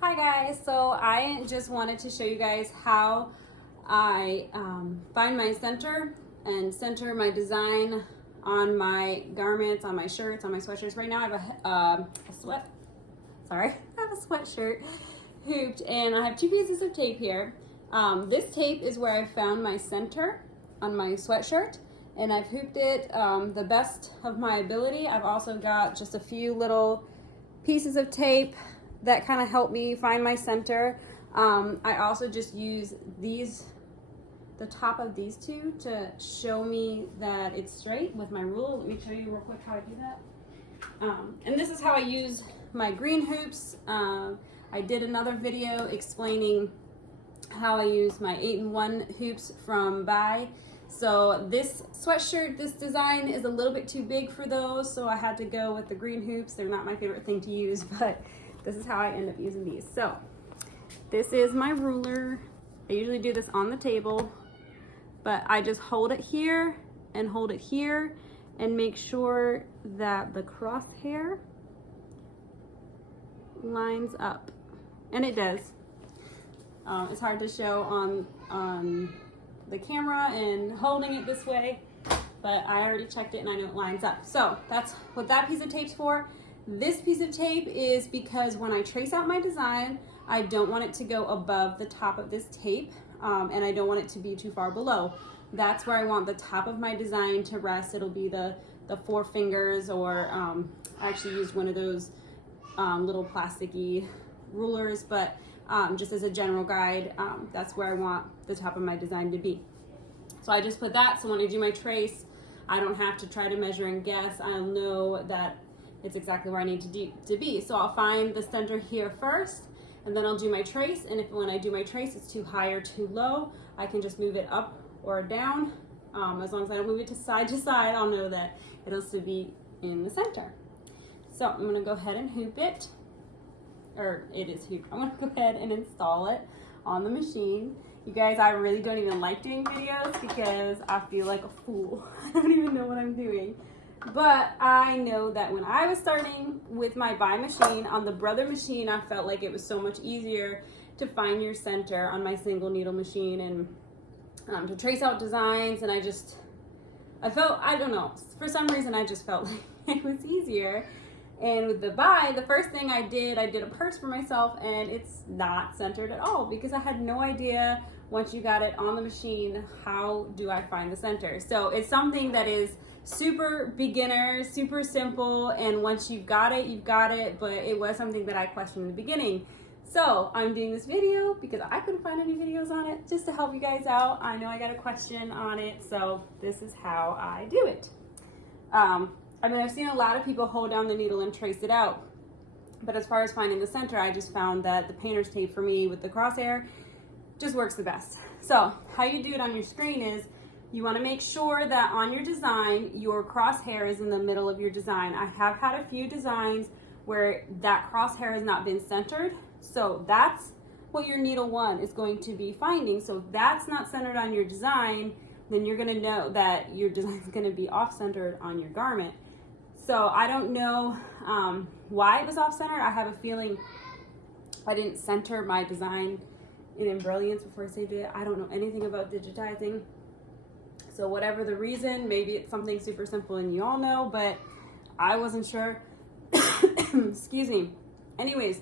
Hi guys, so I just wanted to show you guys how I find my center and center my design on my garments, on my shirts, on my sweatshirts. Right now I have I have a sweatshirt hooped and I have two pieces of tape here. This tape is where I found my center on my sweatshirt and I've hooped it the best of my ability. I've also got just a few little pieces of tape that kind of help me find my center. I also just use the top of these two to show me that it's straight with my ruler. Let me show you real quick how I do that. And this is how I use my green hoops. I did another video explaining how I use my 8-in-1 hoops from Buy. So this sweatshirt, this design is a little bit too big for those, so I had to go with the green hoops. They're not my favorite thing to use, but this is how I end up using these. So this is my ruler. I usually do this on the table, but I just hold it here and hold it here and make sure that the crosshair lines up, and it does. It's hard to show on the camera and holding it this way, but I already checked it and I know it lines up. So that's what that piece of tape's for. This piece of tape is because when I trace out my design, I don't want it to go above the top of this tape, and I don't want it to be too far below. That's where I want the top of my design to rest. It'll be the 4 fingers, or I actually used one of those little plasticky rulers, but just as a general guide, that's where I want the top of my design to be. So I just put that, so when I do my trace, I don't have to try to measure and guess. I'll know that it's exactly where I need to be. So I'll find the center here first, and then I'll do my trace, and if when I do my trace it's too high or too low, I can just move it up or down. As long as I don't move it to side, I'll know that it'll still be in the center. So I'm gonna go ahead and hoop it. Or it is hooped. I'm gonna go ahead and install it on the machine. You guys, I really don't even like doing videos because I feel like a fool. I don't even know what I'm doing. But I know that when I was starting with my Buy machine, on the Brother machine, I felt like it was so much easier to find your center on my single needle machine and to trace out designs, and I felt, I don't know, for some reason I just felt like it was easier. And with the Buy, the first thing I did a purse for myself, and it's not centered at all because I had no idea once you got it on the machine, how do I find the center? So it's something that is super beginner, super simple, and once you've got it, you've got it, but it was something that I questioned in the beginning. So I'm doing this video because I couldn't find any videos on it, just to help you guys out. I know I got a question on it, so this is how I do it. I mean, I've seen a lot of people hold down the needle and trace it out, but as far as finding the center, I just found that the painter's tape for me with the crosshair just works the best. So how you do it on your screen is you want to make sure that on your design, your crosshair is in the middle of your design. I have had a few designs where that crosshair has not been centered, so that's what your needle 1 is going to be finding. So if that's not centered on your design, then you're going to know that your design is going to be off-centered on your garment. So I don't know why it was off-centered. I have a feeling I didn't center my design in Brilliance before I saved it. I don't know anything about digitizing. So whatever the reason, maybe it's something super simple and you all know, but I wasn't sure. Excuse me. Anyways,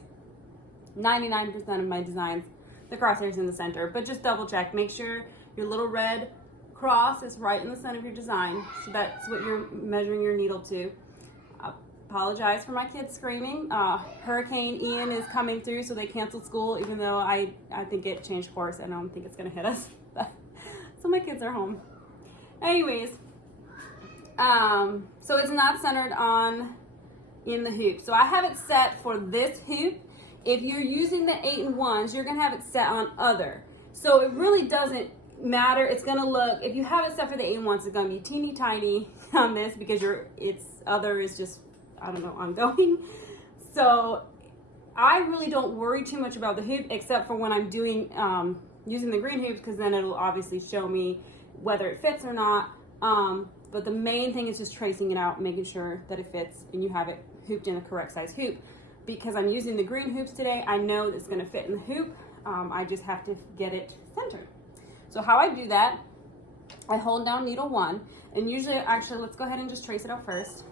99% of my designs, the crosshair's in the center, but just double check. Make sure your little red cross is right in the center of your design. So that's what you're measuring your needle to. Apologize for my kids screaming. Hurricane Ian is coming through, so they canceled school, even though I think it changed course. I don't think it's gonna hit us. So my kids are home. Anyways, so it's not centered in the hoop. So I have it set for this hoop. If you're using the 8-in-1s, you're gonna have it set on other. So it really doesn't matter. It's gonna look, if you have it set for the 8-in-1s, it's gonna be teeny tiny on this because its other is just, I don't know, ongoing. So I really don't worry too much about the hoop, except for when I'm doing using the green hoops, because then it'll obviously show me whether it fits or not. But the main thing is just tracing it out, making sure that it fits and you have it hooped in the correct size hoop. because I'm using the green hoops today, I know it's gonna fit in the hoop. I just have to get it centered. So how I do that, I hold down needle 1, and usually, actually, let's go ahead and just trace it out first,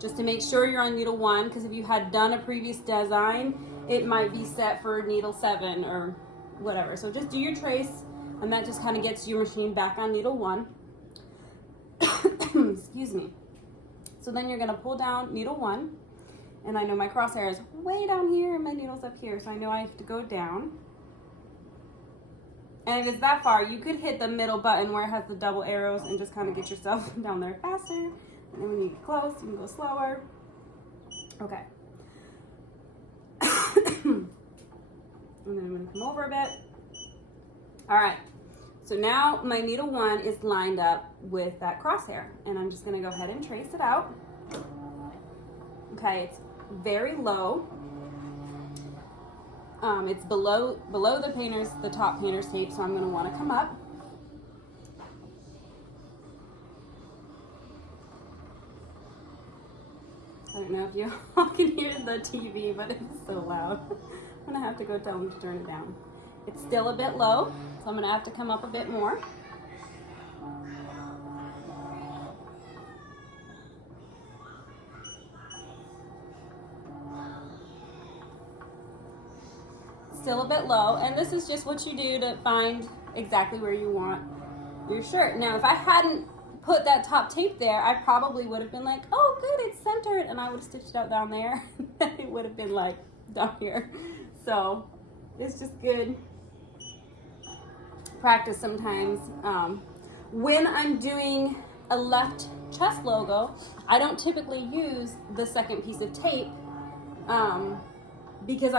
just to make sure you're on needle 1, because if you had done a previous design, it might be set for needle 7 or whatever. So just do your trace, and that just kind of gets your machine back on needle 1. Excuse me. So then you're gonna pull down needle 1, and I know my crosshair is way down here and my needle's up here, so I know I have to go down. And if it's that far, you could hit the middle button where it has the double arrows and just kind of get yourself down there faster. And then when you get close, you can go slower. Okay. And then I'm gonna come over a bit. All right, so now my needle 1 is lined up with that crosshair, and I'm just gonna go ahead and trace it out. Okay, it's very low. It's below the top painter's tape, so I'm gonna wanna come up. I don't know if you all can hear the TV, but it's so loud. I'm gonna have to go tell them to turn it down. It's still a bit low, so I'm gonna have to come up a bit more. Still a bit low, and this is just what you do to find exactly where you want your shirt. Now, if I hadn't put that top tape there, I probably would have been like, oh good, it's centered, and I would have stitched it out down there. It would have been like down here. So it's just good practice sometimes. When I'm doing a left chest logo, I don't typically use the second piece of tape because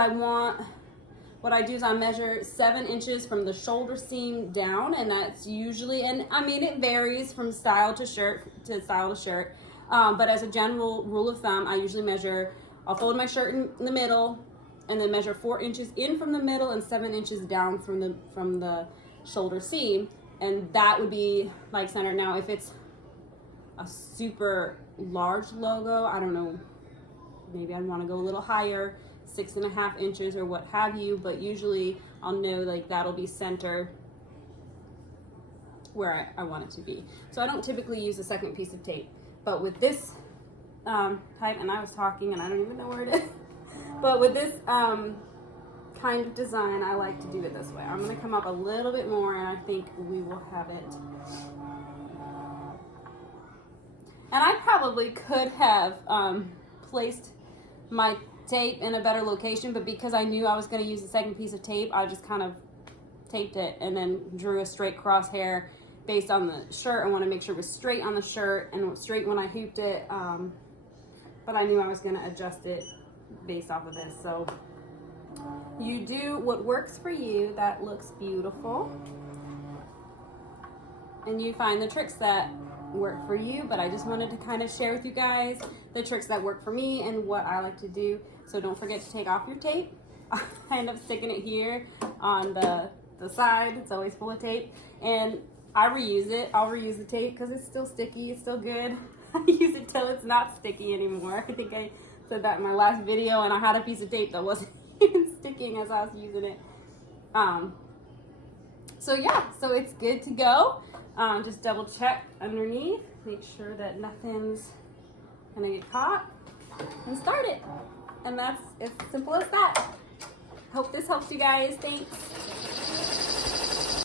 what I do is I measure 7 inches from the shoulder seam down, and that's usually, and I mean it varies from style to shirt, but as a general rule of thumb, I usually I'll fold my shirt in the middle, and then measure 4 inches in from the middle and 7 inches down from the shoulder seam, and that would be like center. Now, if it's a super large logo, I don't know, maybe I'd want to go a little higher, 6.5 inches or what have you, but usually I'll know like that'll be center where I want it to be. So I don't typically use a second piece of tape, but with this type, and I was talking and I don't even know where it is, but with this kind of design, I like to do it this way. I'm going to come up a little bit more, and I think we will have it. And I probably could have placed my tape in a better location, but because I knew I was going to use the second piece of tape, I just kind of taped it and then drew a straight crosshair based on the shirt. I want to make sure it was straight on the shirt and straight when I hooped it, but I knew I was going to adjust it based off of this. So you do what works for you. That looks beautiful, and you find the tricks that work for you, but I just wanted to kind of share with you guys the tricks that work for me and what I like to do. So don't forget to take off your tape. I end up sticking it here on the side. It's always full of tape, and I reuse it. I'll reuse the tape because it's still sticky, it's still good. I use it till it's not sticky anymore. I think I said that in my last video, and I had a piece of tape that wasn't even sticking as I was using it. So yeah, so it's good to go. Just double check underneath, make sure that nothing's gonna get caught, and start it. And that's as simple as that. Hope this helps you guys. Thanks.